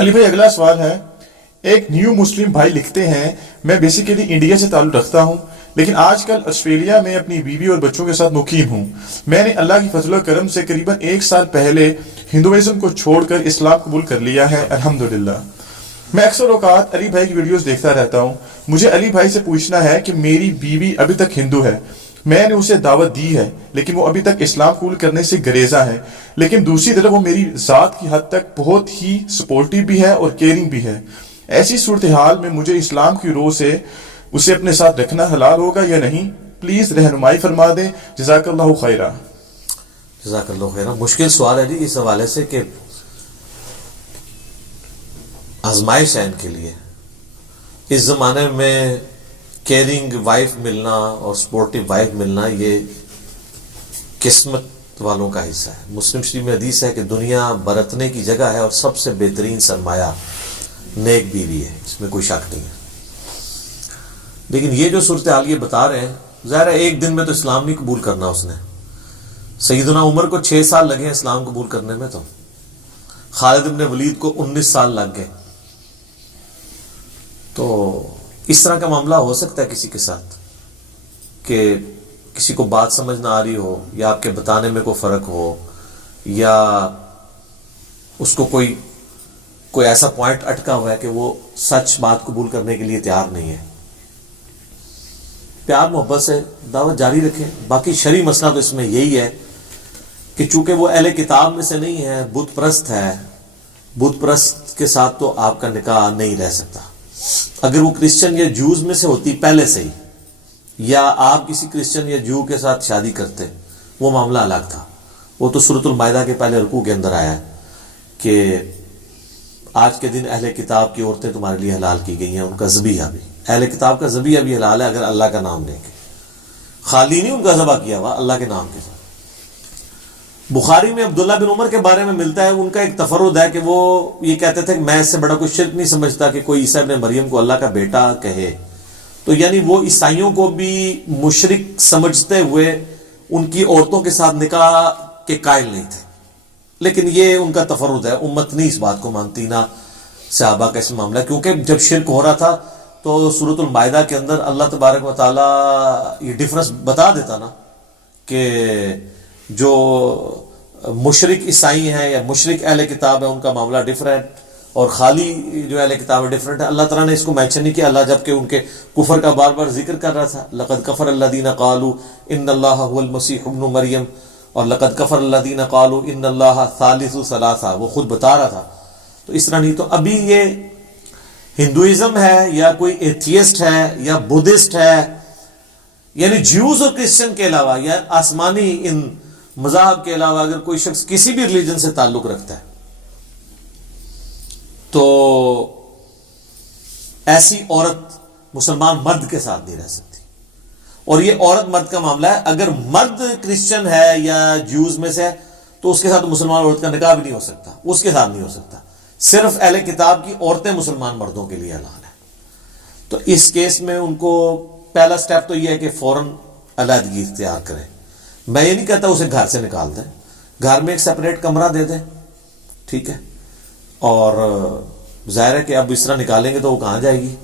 علی بھائی اگلا سوال ہے، ایک نیو مسلم بھائی لکھتے ہیں، میں بیسیکلی انڈیا سے تعلق رکھتا ہوں لیکن آج کل آسٹریلیا میں اپنی بیوی اور بچوں کے ساتھ مقیم ہوں۔ میں نے اللہ کی فضل و کرم سے قریباً 1 سال پہلے ہندوازم کو چھوڑ کر اسلام قبول کر لیا ہے، الحمدللہ۔ میں اکثر اوقات علی بھائی کی ویڈیوز دیکھتا رہتا ہوں۔ مجھے علی بھائی سے پوچھنا ہے کہ میری بیوی ابھی تک ہندو ہے، میں نے اسے دعوت دی ہے لیکن وہ ابھی تک اسلام قبول کرنے سے گریزاں ہے، لیکن دوسری طرف وہ میری ذات کی حد تک بہت ہی سپورٹیو بھی ہے اور کیئرنگ بھی ہے۔ ایسی صورتحال میں مجھے اسلام کی روح سے اسے اپنے ساتھ رکھنا حلال ہوگا یا نہیں؟ پلیز رہنمائی فرما دیں، جزاک اللہ خیرہ۔ جزاک اللہ خیر۔ مشکل سوال ہے جی اس حوالے سے کہ آزمائش ہے ان کے لیے۔ اس زمانے میں کیئرنگ وائف ملنا اور سپورٹیو وائف ملنا یہ قسمت والوں کا حصہ ہے۔ مسلم شریف میں حدیث ہے کہ دنیا برتنے کی جگہ ہے اور سب سے بہترین سرمایہ نیک بیوی ہے، اس میں کوئی شک نہیں ہے۔ لیکن یہ جو صورتحال یہ بتا رہے ہیں، ظاہر ہے ایک دن میں تو اسلام نہیں قبول کرنا اس نے۔ سیدنا عمر کو 6 سال لگے ہیں اسلام قبول کرنے میں، تو خالد بن ولید کو 19 سال لگ گئے۔ تو اس طرح کا معاملہ ہو سکتا ہے کسی کے ساتھ کہ کسی کو بات سمجھ نہ آ رہی ہو، یا آپ کے بتانے میں کوئی فرق ہو، یا اس کو کوئی ایسا پوائنٹ اٹکا ہوا ہے کہ وہ سچ بات قبول کرنے کے لیے تیار نہیں ہے۔ پیار محبت سے دعوت جاری رکھیں۔ باقی شرعی مسئلہ تو اس میں یہی ہے کہ چونکہ وہ اہل کتاب میں سے نہیں ہے، بت پرست ہے، بت پرست کے ساتھ تو آپ کا نکاح نہیں رہ سکتا۔ اگر وہ کرسچن یا جوز میں سے ہوتی پہلے سے ہی، یا آپ کسی کرسچن یا جو کے ساتھ شادی کرتے، وہ معاملہ الگ تھا۔ وہ تو سورۃ المائدہ کے پہلے رکوع کے اندر آیا ہے کہ آج کے دن اہل کتاب کی عورتیں تمہارے لیے حلال کی گئی ہیں، ان کا ذبیحہ بھی، اہل کتاب کا ذبیحہ بھی حلال ہے اگر اللہ کا نام لے کے، خالی نہیں ان کا ذبح کیا ہوا، اللہ کے نام کے ساتھ۔ بخاری میں عبداللہ بن عمر کے بارے میں ملتا ہے، ان کا ایک تفرد ہے کہ وہ یہ کہتے تھے کہ میں اس سے بڑا کوئی شرک نہیں سمجھتا کہ کوئی عیسیٰ ابن مریم کو اللہ کا بیٹا کہے۔ تو یعنی وہ عیسائیوں کو بھی مشرک سمجھتے ہوئے ان کی عورتوں کے ساتھ نکاح کے قائل نہیں تھے، لیکن یہ ان کا تفرد ہے، امت نہیں اس بات کو مانتی، نہ صحابہ کا اس معاملہ، کیونکہ جب شرک ہو رہا تھا تو سورۃ المائدہ کے اندر اللہ تبارک و تعالیٰ یہ ڈفرنس بتا دیتا نا کہ جو مشرک عیسائی ہیں یا مشرک اہل کتاب ہیں ان کا معاملہ ڈفرینٹ، اور خالی جو اہل کتاب ہے ڈفرینٹ ہے۔ اللہ تعالیٰ نے اس کو مینشن نہیں کیا، اللہ جب کہ ان کے کفر کا بار بار ذکر کر رہا تھا، لقد کفر الذین قالوا ان اللہ هو المسیح ابن مریم، اور لقد کفر الذین قالوا ان اللہ ثالث ثلاثہ، وہ خود بتا رہا تھا۔ تو اس طرح نہیں، تو ابھی یہ ہندوازم ہے یا کوئی ایتھیسٹ ہے یا بدھسٹ ہے، یعنی جیوز اور کرسچن کے علاوہ یا آسمانی ان مذاہب کے علاوہ اگر کوئی شخص کسی بھی ریلیجن سے تعلق رکھتا ہے تو ایسی عورت مسلمان مرد کے ساتھ نہیں رہ سکتی۔ اور یہ عورت مرد کا معاملہ ہے، اگر مرد کرسچن ہے یا جیوز میں سے ہے تو اس کے ساتھ مسلمان عورت کا نکاح بھی نہیں ہو سکتا، اس کے ساتھ نہیں ہو سکتا۔ صرف اہل کتاب کی عورتیں مسلمان مردوں کے لیے حلال ہیں۔ تو اس کیس میں ان کو پہلا سٹیپ تو یہ ہے کہ فوراً علیحدگی اختیار کریں۔ میں یہ نہیں کہتا اسے گھر سے نکال دیں، گھر میں ایک سپریٹ کمرہ دے دیں، ٹھیک ہے، اور ظاہر ہے کہ اب اس طرح نکالیں گے تو وہ کہاں جائے گی؟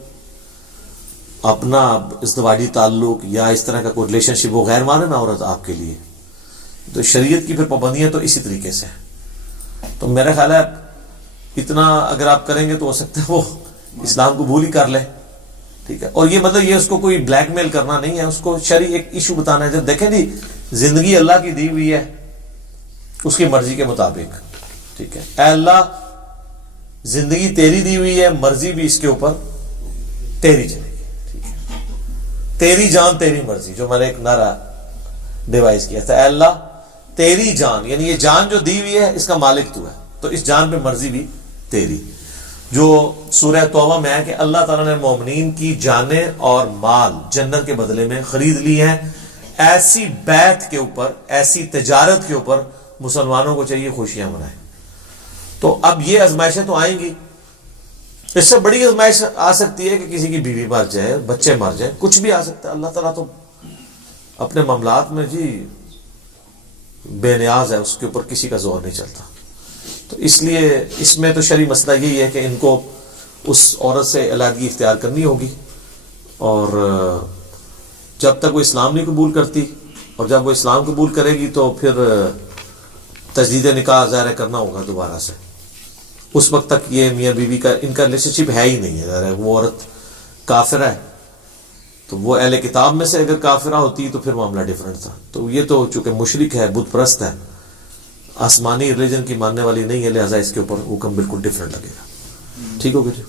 اپنا ازدواجی تعلق یا اس طرح کا کوئی ریلیشن شپ وہ غیر مانے نا عورت آپ کے لیے، تو شریعت کی پھر پابندیاں تو اسی طریقے سے ہیں۔ تو میرا خیال ہے اتنا اگر آپ کریں گے تو ہو سکتا ہے وہ اسلام قبول ہی کر لے، ٹھیک ہے۔ اور یہ مطلب یہ اس کو کوئی بلیک میل کرنا نہیں ہے، اس کو شرعی ایک ایشو بتانا ہے۔ جب دیکھیں جی زندگی اللہ کی دی ہوئی ہے اس کی مرضی کے مطابق، ٹھیک ہے، اے اللہ زندگی تیری دی ہوئی ہے، مرضی بھی اس کے اوپر تیری چلے گی، ٹھیک ہے، تیری جان تیری مرضی، جو میں نے ایک نعرہ ڈیوائز کیا تھا، اے اللہ تیری جان، یعنی یہ جان جو دی ہوئی ہے اس کا مالک تو ہے، تو اس جان پہ مرضی بھی تیری۔ جو سورہ توبہ میں ہے کہ اللہ تعالیٰ نے مومنین کی جانیں اور مال جنت کے بدلے میں خرید لی ہیں، ایسی بیعت کے اوپر، ایسی تجارت کے اوپر مسلمانوں کو چاہیے خوشیاں منائیں۔ تو اب یہ آزمائشیں تو آئیں گی، اس سے بڑی آزمائش آ سکتی ہے کہ کسی کی بیوی مر جائے، بچے مر جائیں، کچھ بھی آ سکتا ہے۔ اللہ تعالیٰ تو اپنے معاملات میں جی بے نیاز ہے، اس کے اوپر کسی کا زور نہیں چلتا۔ تو تو اس لیے اس میں تو شرعی مسئلہ یہی ہے کہ ان کو اس عورت سے علیحدگی اختیار کرنی ہوگی، اور جب تک وہ اسلام نہیں قبول کرتی، اور جب وہ اسلام قبول کرے گی تو پھر تجدید نکاح ظاہر کرنا ہوگا دوبارہ سے. اس وقت تک یہ میاں بیوی کا ان کا ریلیشن شپ ہے ہی نہیں ہے. ظاہر ہے وہ عورت کافرہ ہے، تو وہ اہل کتاب میں سے اگر کافرہ ہوتی تو پھر معاملہ ڈیفرنٹ تھا. تو یہ تو چونکہ مشرک ہے، بت پرست ہے، آسمانی ریلیجن کی ماننے والی نہیں ہے، لہٰذا اس کے اوپر حکم بالکل ڈیفرنٹ لگے گا. ٹھیک ہو گیا جی.